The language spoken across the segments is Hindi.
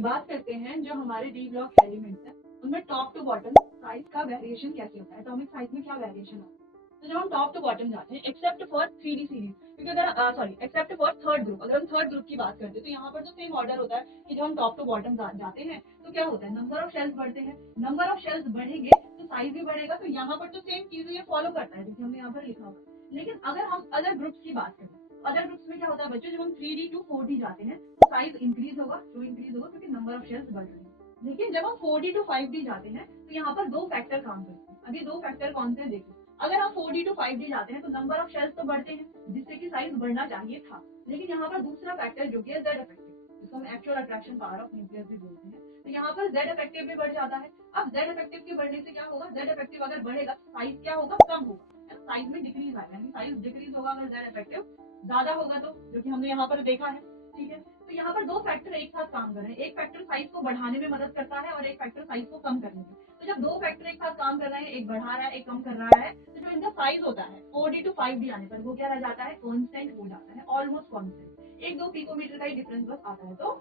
बात करते हैं जो हमारे डी ब्लॉक एलिमेंट्स हैं उनमें टॉप टू बॉटम साइज का वेरिएशन कैसे होता है, एटॉमिक साइज में क्या वेरिएशन होता है। तो जब हम टॉप टू बॉटम जाते हैं एक्सेप्ट फॉर 3D सीरीज, क्योंकि अगर sorry accept for third group, अगर हम थर्ड ग्रुप की बात करते हैं तो यहाँ पर तो सेम ऑर्डर होता है कि जब हम टॉप टू बॉटम जाते हैं तो क्या होता है, नंबर ऑफ शेल्स बढ़ते हैं। नंबर ऑफ शेल्स बढ़ेंगे तो साइज भी बढ़ेगा, तो यहाँ पर तो सेम चीज ये फॉलो करता है जैसे हमने यहाँ पर लिखा हुआ। लेकिन अगर हम अदर ग्रुप्स की बात करें, अदर ग्रुप्स में क्या होता है बच्चों, जब हम 3D टू 4D जाते हैं तो साइज इंक्रीज होगा, क्यों इंक्रीज होगा, क्योंकि नंबर ऑफ शेल्स बढ़ रहे हैं। लेकिन जब हम 4D टू 5D जाते हैं तो यहाँ पर दो फैक्टर काम करते हैं। अभी दो फैक्टर कौन से हैं देखो, अगर हम 4D टू 5D जाते हैं तो नंबर ऑफ शेल्स तो बढ़ते हैं जिससे कि साइज बढ़ना चाहिए था। लेकिन यहाँ पर दूसरा फैक्टर जो कि है जेड इफेक्टिव, जिसको हम actual attraction power of nucleus भी बोलते हैं, तो यहाँ पर जेड इफेक्टिव भी बढ़ जाता है। अब जेड इफेक्टिव के बढ़ने से क्या होगा, जेड इफेक्टिव अगर बढ़ेगा तो साइज क्या होगा, कम होगा, साइज में डिक्रीज आएगा, यानी साइज डिक्रीज होगा अगर जेड इफेक्टिव ज्यादा होगा तो, जो कि हमने यहाँ पर देखा है। ठीक है, तो यहाँ पर दो फैक्टर एक साथ काम कर रहे हैं, एक फैक्टर साइज को बढ़ाने में मदद करता है और एक फैक्टर साइज को कम करने में। तो जब दो फैक्टर एक साथ काम कर रहे हैं, एक बढ़ा रहा है एक कम कर रहा है, तो जो इनका साइज होता है 4D टू 5D आने पर वो क्या रह जाता है, कांस्टेंट हो जाता है, ऑलमोस्ट कांस्टेंट, एक दो पिकोमीटर का ही डिफरेंस बस आता है। तो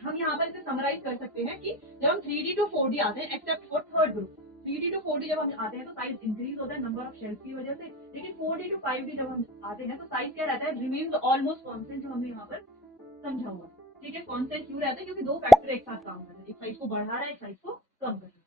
हम यहाँ पर इसे समराइज कर सकते हैं कि जब हम 3D टू 4D आते हैं except for third group, 3D to 4D जब हम आते हैं तो साइज इंक्रीज होता है नंबर ऑफ शेल्स की वजह से। लेकिन 4D टू 5D जब हम आते हैं तो साइज क्या रहता है, रिमेन्स ऑलमोस्ट कांस्टेंट, जो हमने यहाँ पर समझा हुआ। ठीक है, कांस्टेंट क्यों रहता है, क्योंकि दो फैक्टर एक साथ काम कर रहे हैं, एक साइज को बढ़ा रहा है एक साइज को कम कर रहा है।